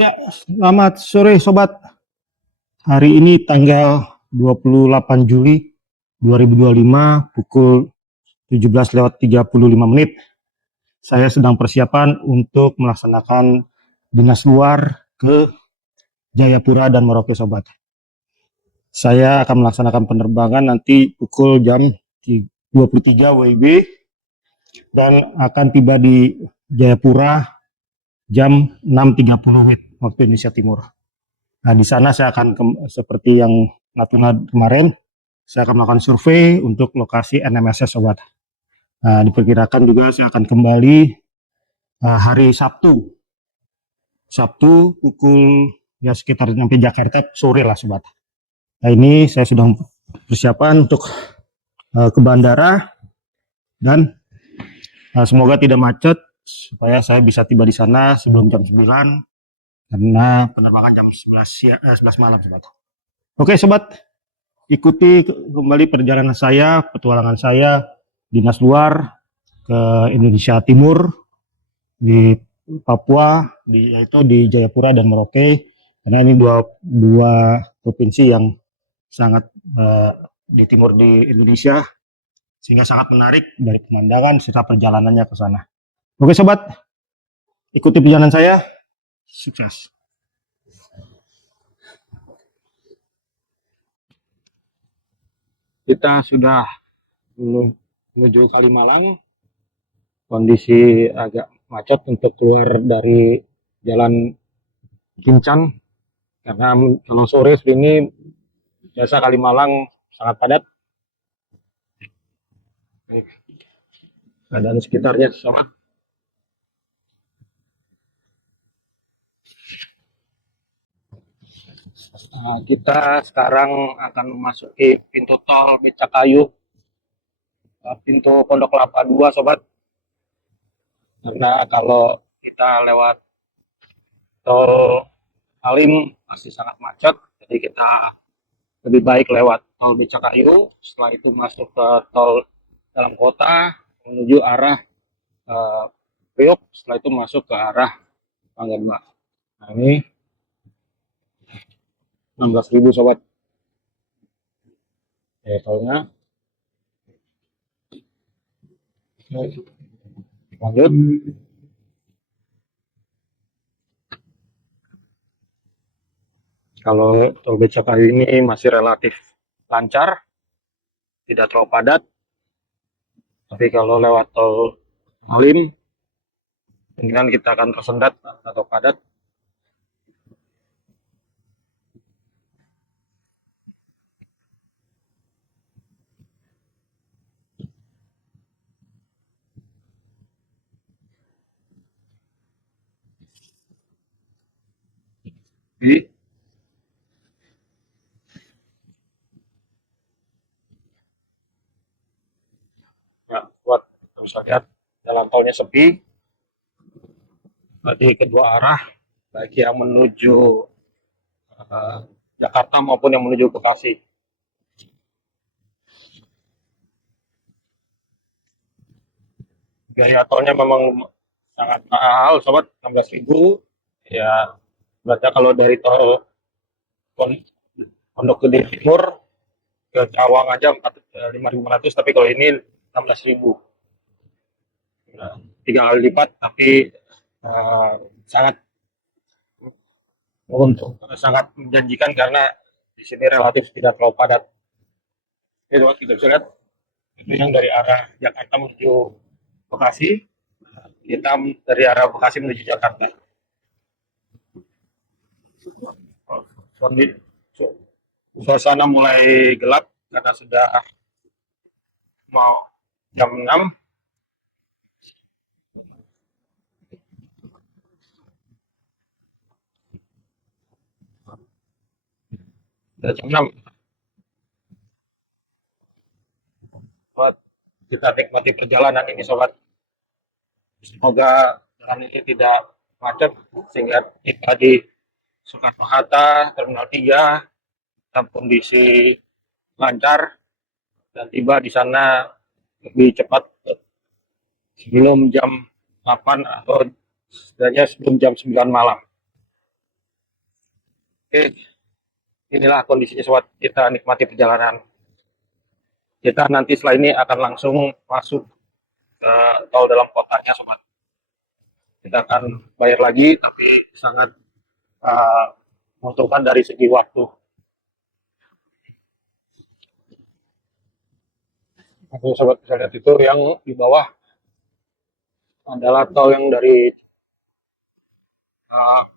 Ya, selamat sore sobat. Hari ini tanggal 28 Juli 2025 pukul 17:35. Saya sedang persiapan untuk melaksanakan dinas luar ke Jayapura dan Merauke sobat. Saya akan melaksanakan penerbangan nanti pukul jam 23 WIB dan akan tiba di Jayapura jam 6.30 waktu Indonesia Timur. Nah, di sana saya akan seperti yang Natuna kemarin, saya akan melakukan survei untuk lokasi NMSS sobat. Nah, diperkirakan juga saya akan kembali hari Sabtu pukul ya sekitar sampai Jakarta sore lah sobat. Nah, ini saya sudah persiapan untuk ke bandara dan semoga tidak macet supaya saya bisa tiba di sana sebelum jam 9 karena penerbangan jam 11 malam sobat. Oke sobat, ikuti kembali perjalanan saya, petualangan saya dinas luar ke Indonesia Timur, di Papua, yaitu di Jayapura dan Merauke, karena ini dua provinsi yang sangat di timur di Indonesia, sehingga sangat menarik dari pemandangan serta perjalanannya ke sana. Oke sobat, ikuti perjalanan saya, sukses. Kita sudah menuju Kalimalang, kondisi agak macet untuk keluar dari jalan Kincan karena kalau sore ini biasa Kalimalang sangat padat. Keadaan sekitarnya sama. Nah, kita sekarang akan memasuki pintu tol Becakayu, pintu Pondok Kelapa 2 sobat. Karena kalau kita lewat tol Halim masih sangat macet, jadi kita lebih baik lewat tol Becakayu, setelah itu masuk ke tol dalam kota menuju arah Priok, setelah itu masuk ke arah Mangga 2. Nah, ini 16.000 sobat. Tolnya. Lanjut. Kalau tol Becakayu ini masih relatif lancar, tidak terlalu padat. Tapi kalau lewat tol Halim, kemungkinan kita akan tersendat atau padat. Ya, buat bisa lihat jalan tolnya sepi. Di kedua arah, baik yang menuju Jakarta maupun yang menuju Bekasi. Biaya tolnya memang sangat mahal, sobat, 16.000. Ya, berarti kalau dari tol Pondok Gede Timur ke Cawang aja 5.500, tapi kalau ini 16.000. Nah, 3 kali lipat, tapi sangat sangat menjanjikan karena di sini relatif tidak terlalu padat. Itu kita bisa lihat itu yang dari arah Jakarta menuju Bekasi, kita dari arah Bekasi menuju Jakarta. Suasana mulai gelap karena sudah mau jam 6. Sudah jam 6. Buat kita nikmati perjalanan ini sobat. Semoga jalan ini tidak macet sehingga kita di Soekarno-Hatta, Terminal 3 dalam kondisi lancar dan tiba di sana lebih cepat sebelum jam 8 atau setidaknya sebelum jam 9 malam. Oke, inilah kondisinya sobat. Kita nikmati perjalanan. Kita nanti setelah ini akan langsung masuk ke tol dalam kotanya sobat. Kita akan bayar lagi, tapi sangat menguntungkan dari segi waktu. Aku sobat bisa lihat itu yang di bawah adalah tol yang dari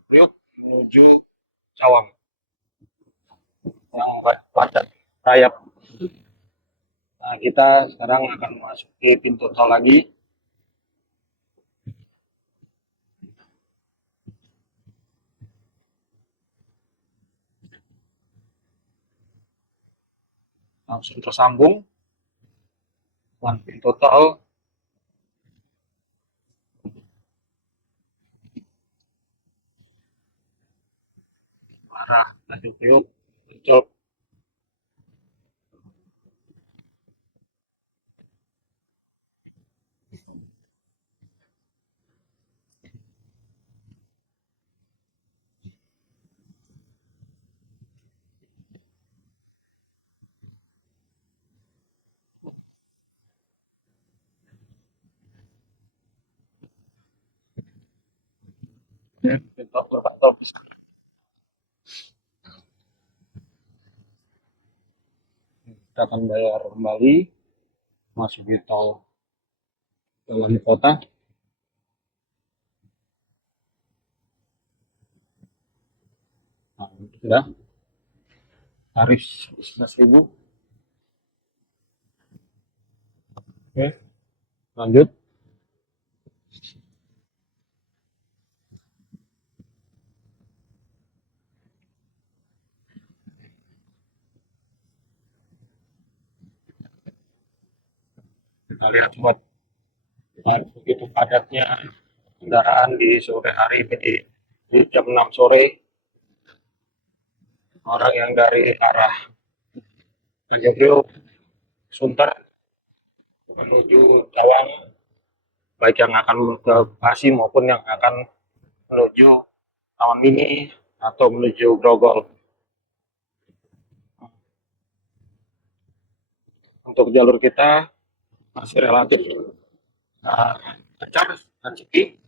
Priok menuju Cawang yang padat rayap. Nah, kita sekarang akan masuk ke pintu tol lagi. Langsung tersambung dengan pintu tol arah Tanjung Priok Ancol. Pintu tol kita akan bayar kembali masuk di tol dalam kota. Nah, sudah tarif 11.000. Oke, lanjut. Kita lihat buat begitu padatnya kendaraan di sore hari ini, di jam 6 sore. Orang yang dari arah Tanjung Priok, Sunter menuju Cawang, baik yang akan ke Bekasi maupun yang akan menuju Taman Mini atau menuju Grogol. Untuk jalur kita masih relatif lancar dan sepi.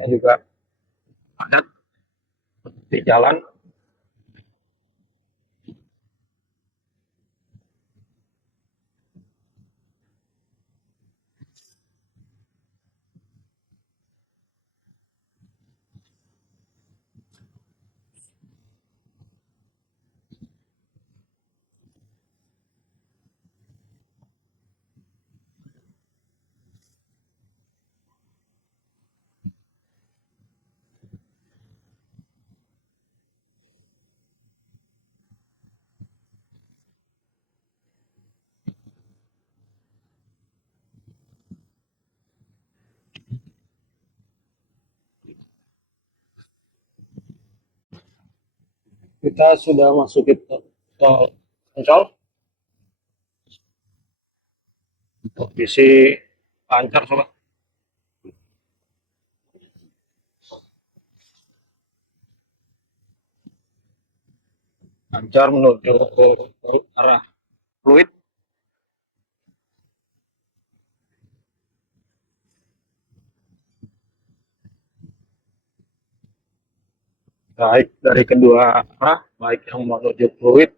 Dan juga padat di jalan. Kita sudah masuk ke tol Ancol. Kondisi lancar sobat. Lancar menuju ke arah Fluid. Baik dari kedua arah, baik yang menuju Fluid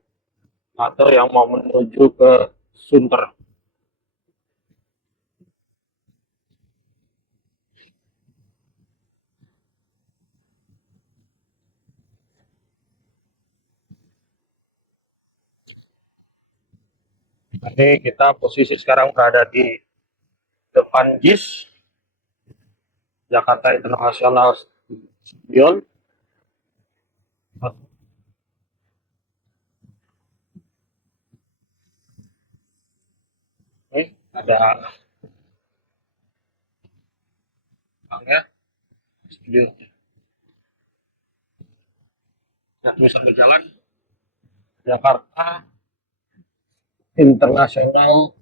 atau yang mau menuju ke Sunter. Ini kita posisi sekarang berada di depan JIS, Jakarta International Stadium. Ini ada ya, studio. Ya, bisa berjalan Jakarta International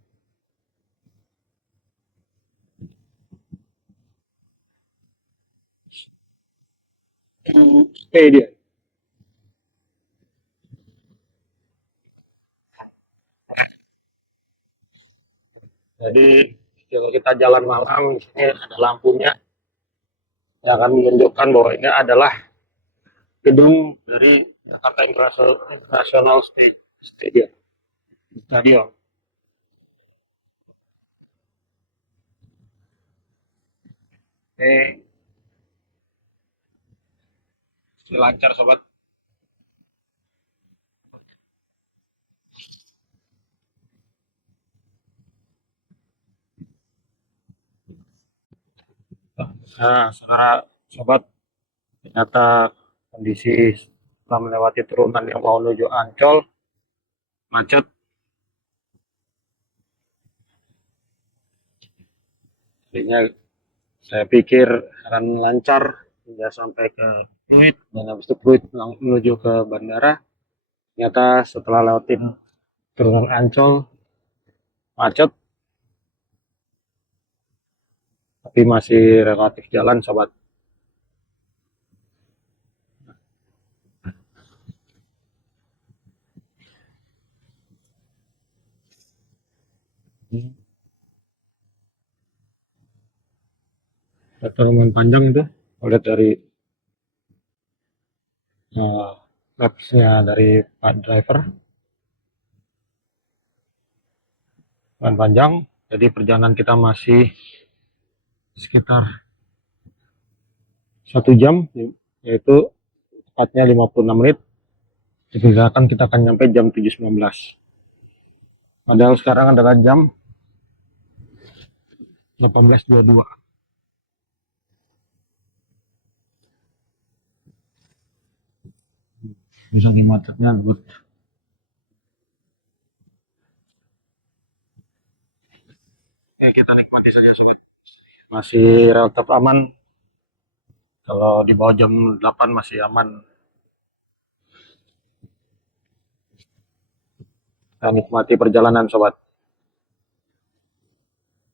Stadium. Jadi kalau kita jalan malam, ini ada lampunya yang akan menunjukkan bahwa ini adalah gedung dari Jakarta International Stadium. Stadion. Oke, lancar sobat. Nah, saudara sobat, ternyata kondisi setelah melewati turunan yang mau menuju Ancol macet. Jadinya saya pikir akan lancar hingga sampai ke Pluit, dan habis itu Pluit menuju ke bandara. Ternyata setelah lewatin turunan Ancol macet, tapi masih relatif jalan sobat. Lumayan panjang itu, lihat dari mapsnya dari Pak Driver. Lumayan panjang, jadi perjalanan kita masih sekitar 1 jam, yaitu tepatnya 56 menit. Diperkirakan kita akan nyampe jam 7.19. Padahal sekarang adalah jam 18.22. Bisa macetnya good. Ya, kita nikmati saja sobat. Masih relatif aman. Kalau di bawah jam 8 masih aman. Kita nikmati perjalanan sobat.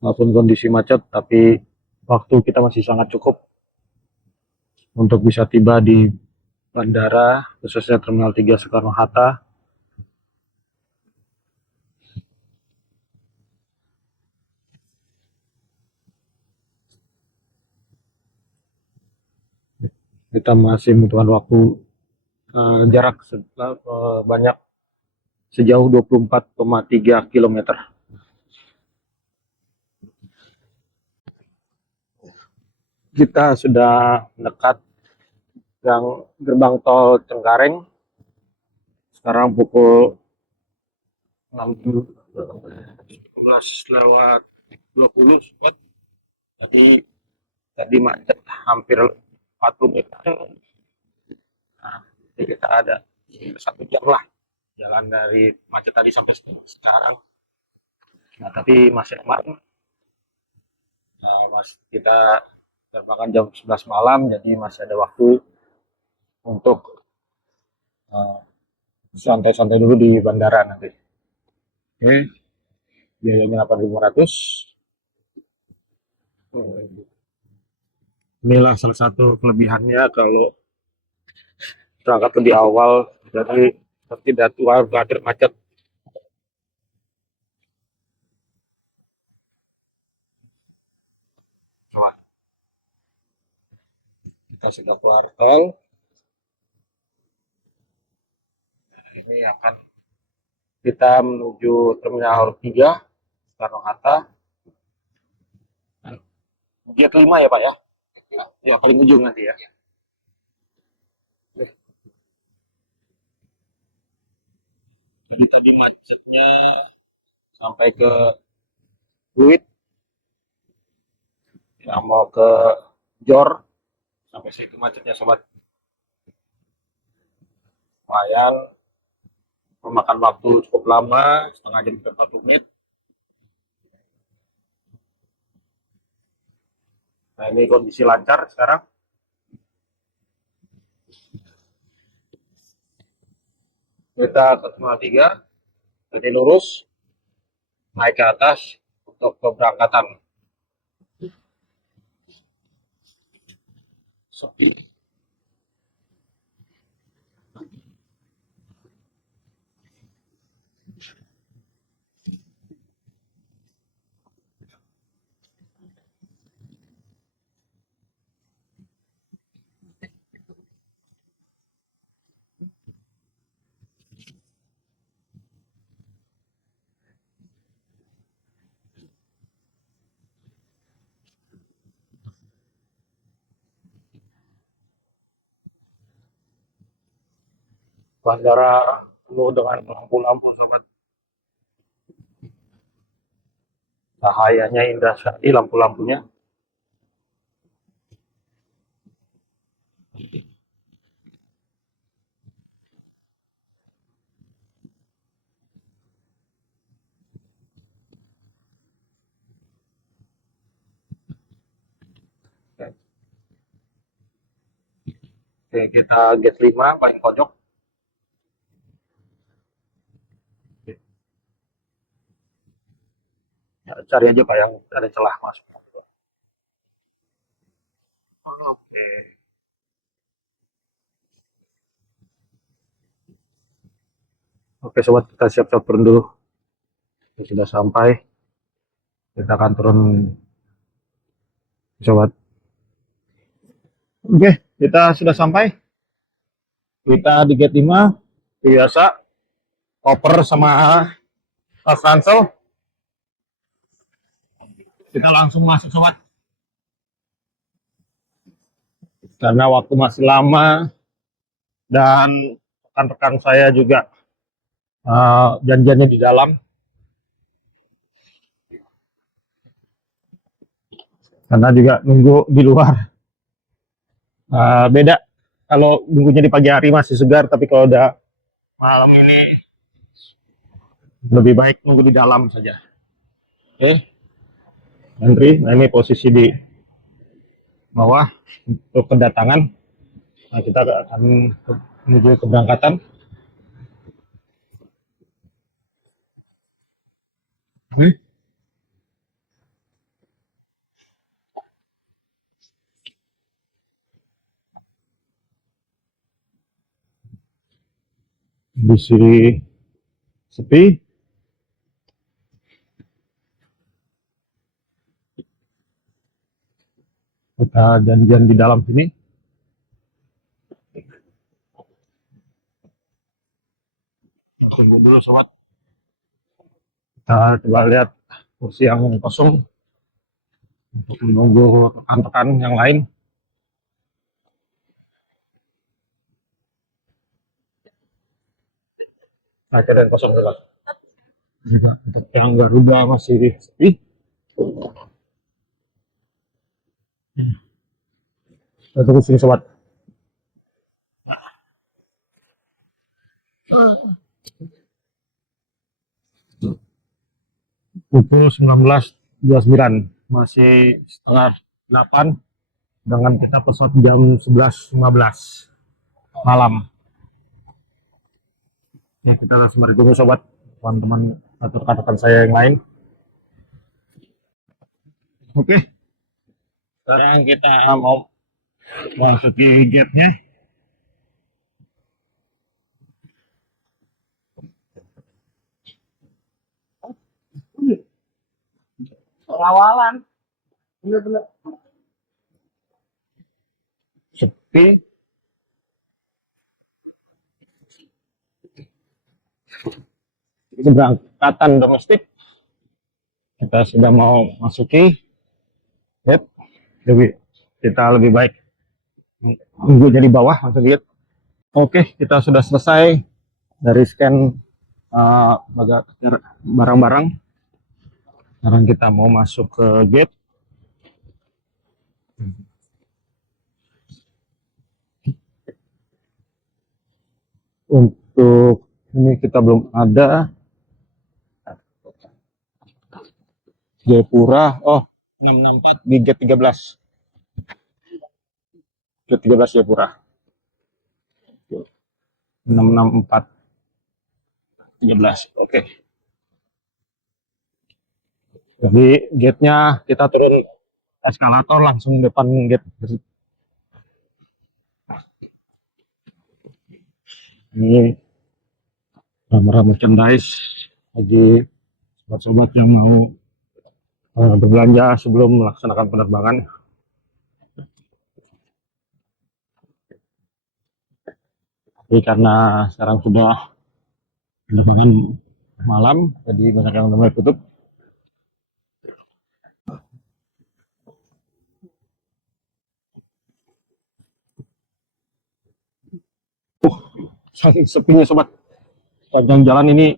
Walaupun kondisi macet, tapi waktu kita masih sangat cukup untuk bisa tiba di bandara, khususnya Terminal 3 Soekarno-Hatta. Kita masih membutuhkan waktu jarak banyak sejauh 24,3 km. Kita sudah dekat gerbang tol Cengkareng. Sekarang pukul 16:20. Jadi tadi macet hampir 40 menit. Nah, jadi kita ada 1 jam lah jalan dari macet tadi sampai sekarang. Nah, tapi masih aman. Nah, kita terbangkan jam 11 malam, jadi masih ada waktu untuk santai-santai dulu di bandara nanti. Oke, biayanya 8.500. Inilah salah satu kelebihannya kalau berangkat lebih awal, jadi tidak tua berakhir macet. Kita sudah keluar tol. Ini akan kita menuju Terminal 3 Soekarno-Hatta. Gate 5 ya Pak ya? Ya paling ujung nanti ya. Jadi tadi macetnya sampai ke Pluit, yang mau ke Jor, sampai situ macetnya sobat. Lumayan memakan waktu cukup lama, setengah jam 40 menit. Nah, ini kondisi lancar sekarang. Kita ke Terminal 3, jadi lurus. naik ke atas untuk keberangkatan. Bandara penuh dengan lampu-lampu, sobat. Cahayanya indah sekali lampu-lampunya. Oke, kita gate 5 paling pojok. Ya, cari aja Pak yang ada celah masuk. Oke. Oke sobat, kita siap-siap turun dulu. Sudah sampai. Kita akan turun sobat. Oke, kita sudah sampai. Kita di gate 5. Biasa koper sama tas ransel. Kita langsung masuk sobat. Karena waktu masih lama dan rekan-rekan saya juga janjiannya di dalam. Karena juga nunggu di luar. Beda kalau nunggunya di pagi hari masih segar, tapi kalau udah malam ini lebih baik nunggu di dalam saja. Oke, Andri, nah ini posisi di bawah untuk kedatangan. Nah, kita akan menuju keberangkatan. Di sini sepi. Kita janjian di dalam sini. Tunggu dulu sobat. Kita coba lihat kursi yang kosong untuk menunggu rekan-rekan yang lain. Nah, ada yang kosong sobat. Yang Garuda masih sepi. Kita tunggu sini sobat. Pukul 19.29, masih setengah 8, dengan kita pesawat jam 11.15 malam. Ya, kita langsung tunggu sobat, teman-teman atau rekan-rekan saya yang lain. Oke, sekarang kita mau masuk ke gate-nya. Awalan. Bener-bener. Sepi. Keberangkatan domestik. Kita sudah mau masuki gate. Kita lebih baik nunggu dari bawah langsung lihat. Oke, kita sudah selesai dari scan barang-barang. Sekarang kita mau masuk ke gate. Untuk ini kita belum ada. Jayapura, oh 664 di gate 13. Gate 13 Jayapura. 664 13. Oke. Jadi gate-nya kita turun eskalator langsung depan gate. Ini kamera merchandise bagi sobat-sobat yang mau berbelanja sebelum melaksanakan penerbangan. Tapi karena sekarang sudah penerbangan malam, jadi banyak yang mulai tutup. Saking sepinya sobat, sepanjang jalan ini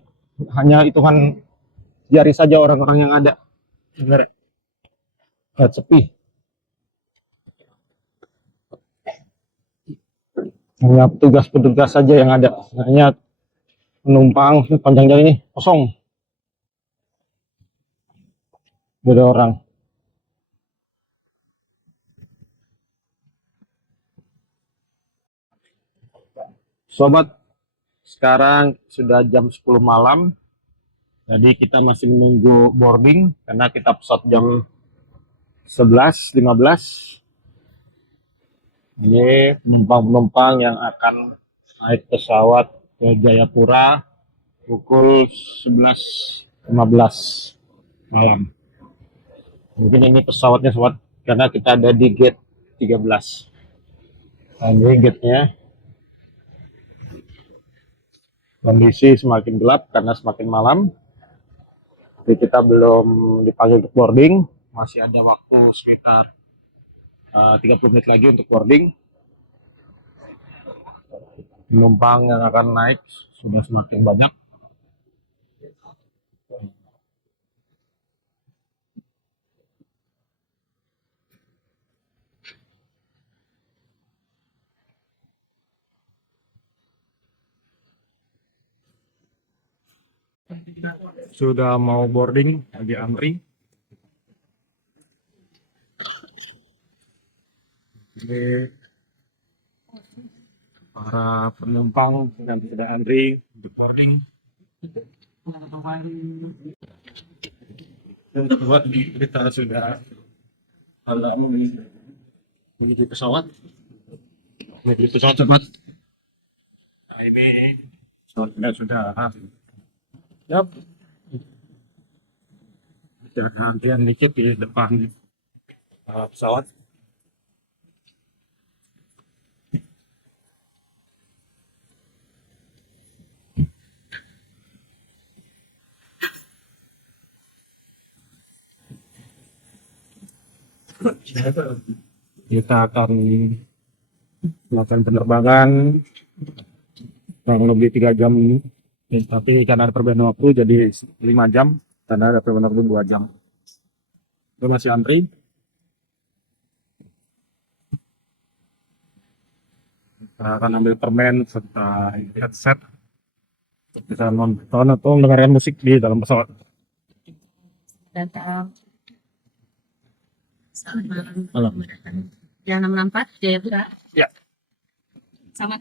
hanya hitungan jari saja orang-orang yang ada. Benar, sepi. Hanya petugas-petugas saja yang ada, hanya penumpang sepanjang jalan ini kosong. Beda orang. Sobat, sekarang sudah jam 10 malam. Jadi kita masih menunggu boarding karena kita pesawat jam 11.15. Ini penumpang-penumpang yang akan naik pesawat ke Jayapura pukul 11.15 malam. Mungkin ini pesawatnya sobat, karena kita ada di gate 13. Nah, ini gate-nya. Kondisi semakin gelap karena semakin malam. Jadi kita belum dipanggil untuk boarding, masih ada waktu sekitar 30 menit lagi untuk boarding. Penumpang yang akan naik sudah semakin banyak. Sudah mau boarding, lagi antri. Ini para penumpang yang sudah antri untuk boarding. Dan buat kita sudah menuju pesawat. Menuju pesawat sobat. Nah, ini pesawatnya sudah siap. Ada antrian dikit di depan pesawat. Kita akan melakukan penerbangan kurang lebih 3 jam, tapi karena ada perbedaan waktu jadi 5 jam, karena ada perbedaan waktu 2 jam. Itu masih antri. Kita akan ambil permen serta headset untuk bisa nonton atau mendengarkan musik di dalam pesawat. Datang. Selamat Malam. malam. Yang 664 Jayapura. Ya. Sama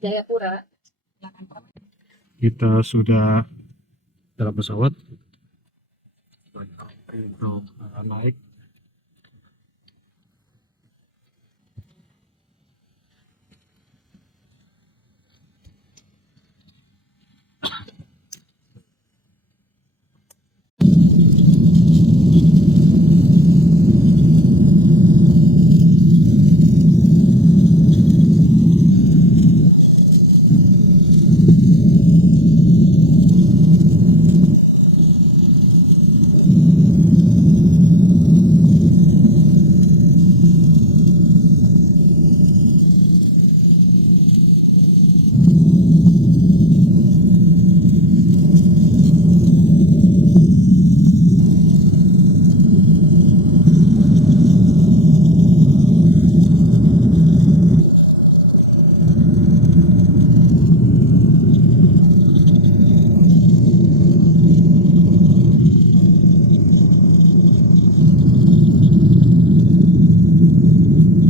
Jayapura. Kita sudah dalam pesawat untuk naik.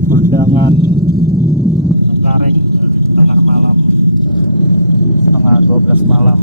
Pemandangan Cengkareng tengah malam, setengah 12 malam.